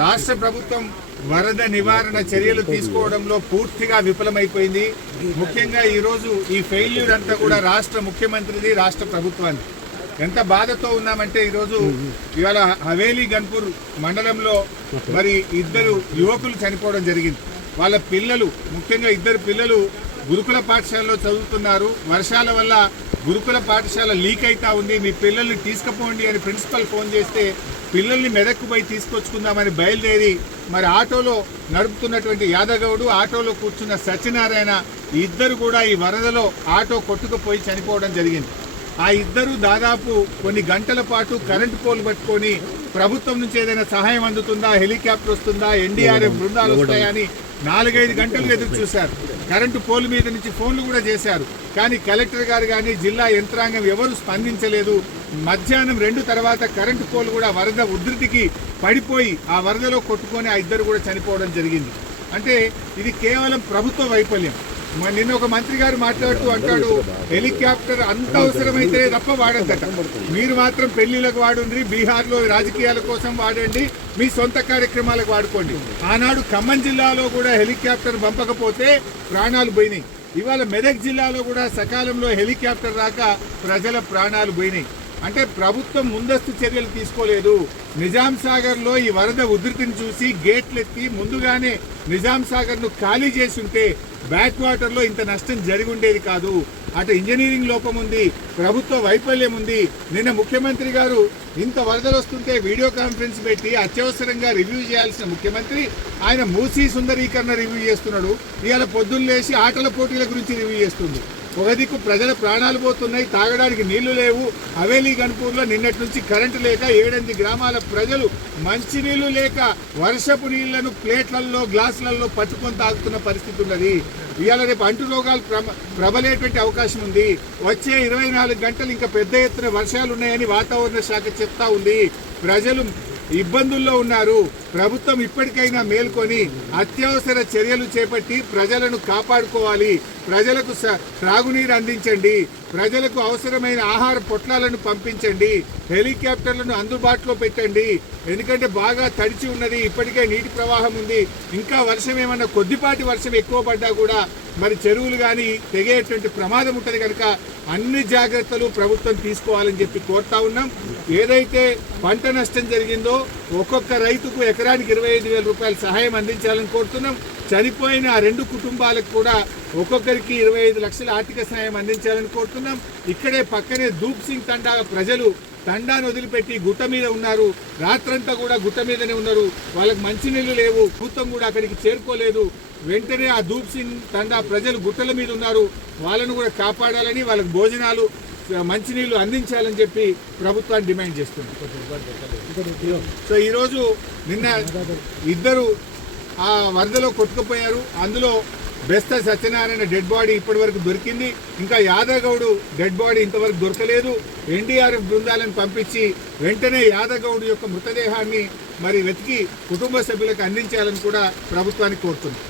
రాష్ట్ర ప్రభుత్వం వరద నివారణ చర్యలు తీసుకోవడంలో పూర్తిగా విఫలమైపోయింది. ముఖ్యంగా ఈరోజు ఈ ఫెయిల్యూర్ అంతా కూడా రాష్ట్ర ముఖ్యమంత్రిది, రాష్ట్ర ప్రభుత్వాన్ని. ఎంత బాధతో ఉన్నామంటే ఈరోజు ఇవాళ హవేలీ గన్పూర్ మండలంలో మరి ఇద్దరు యువకులు చనిపోవడం జరిగింది. వాళ్ళ పిల్లలు, ముఖ్యంగా ఇద్దరు పిల్లలు గురుకుల పాఠశాలలో చదువుతున్నారు. వర్షాల వల్ల గురుకుల పాఠశాల లీక్ అవుతా ఉంది, మీ పిల్లల్ని తీసుకుపోండి అని ప్రిన్సిపల్ ఫోన్ చేస్తే పిల్లల్ని మెదక్కు పోయి తీసుకొచ్చుకుందామని బయలుదేరి మరి ఆటోలో నడుపుతున్నటువంటి యాదగౌడు, ఆటోలో కూర్చున్న సత్యనారాయణ ఇద్దరు కూడా ఈ వరదలో ఆటో కొట్టుకుపోయి చనిపోవడం జరిగింది. ఆ ఇద్దరు దాదాపు కొన్ని గంటల పాటు కరెంటు పోల్ పట్టుకొని ప్రభుత్వం నుంచి ఏదైనా సహాయం అందుతుందా, హెలికాప్టర్ వస్తుందా, ఎన్డీఆర్ఎఫ్ బృందాలు వస్తాయని 4-5 గంటలు ఎదురు చూశారు. కరెంటు పోల్ మీద నుంచి ఫోన్లు కూడా చేశారు. కానీ కలెక్టర్ గారు కానీ జిల్లా యంత్రాంగం ఎవరు స్పందించలేదు. మధ్యాహ్నం 2 తర్వాత కరెంటు పోల్ కూడా వరద ఉధృతికి పడిపోయి ఆ వరదలో కొట్టుకొని ఆ ఇద్దరు కూడా చనిపోవడం జరిగింది. అంటే ఇది కేవలం ప్రభుత్వ వైఫల్యం. నిన్న ఒక మంత్రి గారు మాట్లాడుతూ అంటాడు, హెలికాప్టర్ అంత అవసరమైతే తప్ప వాడద్దట, మీరు మాత్రం పెళ్లిలకు వాడండి, బీహార్లో రాజకీయాల కోసం వాడండి, మీ సొంత కార్యక్రమాలకు వాడుకోండి. ఆనాడు ఖమ్మం జిల్లాలో కూడా హెలికాప్టర్ పంపకపోతే ప్రాణాలు పోయినాయి. ఇవాళ మెదక్ జిల్లాలో కూడా సకాలంలో హెలికాప్టర్ రాక ప్రజల ప్రాణాలు పోయినాయి. అంటే ప్రభుత్వం ముందస్తు చర్యలు తీసుకోలేదు. నిజాం సాగర్లో ఈ వరద ఉధృతిని చూసి గేట్లెత్తి ముందుగానే నిజాం సాగర్ను ఖాళీ చేసి ఉంటే బ్యాక్ వాటర్లో ఇంత నష్టం జరిగి ఉండేది కాదు. అటు ఇంజనీరింగ్ లోపం ఉంది, ప్రభుత్వ వైఫల్యం ఉంది. నిన్న ముఖ్యమంత్రి గారు ఇంత వరదలు వస్తుంటే వీడియో కాన్ఫరెన్స్ పెట్టి అత్యవసరంగా రివ్యూ చేయాల్సిన ముఖ్యమంత్రి ఆయన మూసీ సుందరీకరణ రివ్యూ చేస్తున్నాడు. ఇవాళ పొద్దున్న లేచి ఆటల పోటీల గురించి రివ్యూ చేస్తుంది. ఒక దిక్కు ప్రజల ప్రాణాలు పోతున్నాయి, తాగడానికి నీళ్లు లేవు. హవేలీ గన్పూర్లో నిన్నటి నుంచి కరెంటు లేక 7-8 గ్రామాల ప్రజలు మంచినీళ్లు లేక వర్షపు నీళ్లను ప్లేట్లలో, గ్లాసులలో పట్టుకొని తాగుతున్న పరిస్థితి ఉన్నది. ఇవాళ రేపు అంటు రోగాలు ప్రబలేటువంటి అవకాశం ఉంది. వచ్చే 24 గంటలు ఇంకా పెద్ద ఎత్తున వర్షాలు ఉన్నాయని వాతావరణ శాఖ చెప్తా ఉంది. ప్రజలు ఇబ్బందుల్లో ఉన్నారు. ప్రభుత్వం ఇప్పటికైనా మేల్కొని అత్యవసర చర్యలు చేపట్టి ప్రజలను కాపాడుకోవాలి. ప్రజలకు త్రాగునీరు అందించండి, ప్రజలకు అవసరమైన ఆహార పొట్లాలను పంపించండి, హెలికాప్టర్లను అందుబాటులో పెట్టండి. ఎందుకంటే బాగా తడిచి ఉన్నది, ఇప్పటికే నీటి ప్రవాహం ఉంది. ఇంకా వర్షం ఏమన్నా కొద్దిపాటి వర్షం ఎక్కువ పడ్డా కూడా మరి చెరువులు కానీ తెగేటువంటి ప్రమాదం ఉంటుంది. కనుక అన్ని జాగ్రత్తలు ప్రభుత్వం తీసుకోవాలని చెప్పి కోరుతా ఉన్నాం. ఏదైతే పంట నష్టం జరిగిందో ఒక్కొక్క రైతుకు ఎకరానికి 25,000 రూపాయల సహాయం అందించాలని కోరుతున్నాం. చనిపోయిన ఆ 2 కుటుంబాలకు కూడా ఒక్కొక్కరికి 25 లక్షల ఆర్థిక సహాయం అందించాలని కోరుతున్నాం. ఇక్కడే పక్కనే దూప్ సింగ్ తండా ప్రజలు తండాను వదిలిపెట్టి గుట్ట మీద ఉన్నారు. రాత్రంతా కూడా గుట్ట మీదనే ఉన్నారు. వాళ్ళకి మంచినీళ్లు లేవు, ప్రభుత్వం కూడా అక్కడికి చేరుకోలేదు. వెంటనే ఆ దూప్ సింగ్ తండా ప్రజలు గుట్టల మీద ఉన్నారు, వాళ్ళను కూడా కాపాడాలని, వాళ్ళకి భోజనాలు, మంచినీళ్లు అందించాలని చెప్పి ప్రభుత్వాన్ని డిమాండ్ చేస్తుంది. సో ఈరోజు నిన్న ఇద్దరు ఆ వరదలో కొట్టుకుపోయారు. అందులో బెస్త సత్యనారాయణ డెడ్ బాడీ ఇప్పటి వరకు దొరికింది. ఇంకా యాదగౌడు డెడ్ బాడీ ఇంతవరకు దొరకలేదు. ఎన్డీఆర్ఎఫ్ బృందాలను పంపించి వెంటనే యాదగౌడు యొక్క మృతదేహాన్ని మరి వెతికి కుటుంబ సభ్యులకు అందించాలని కూడా ప్రభుత్వానికి కోరుతుంది.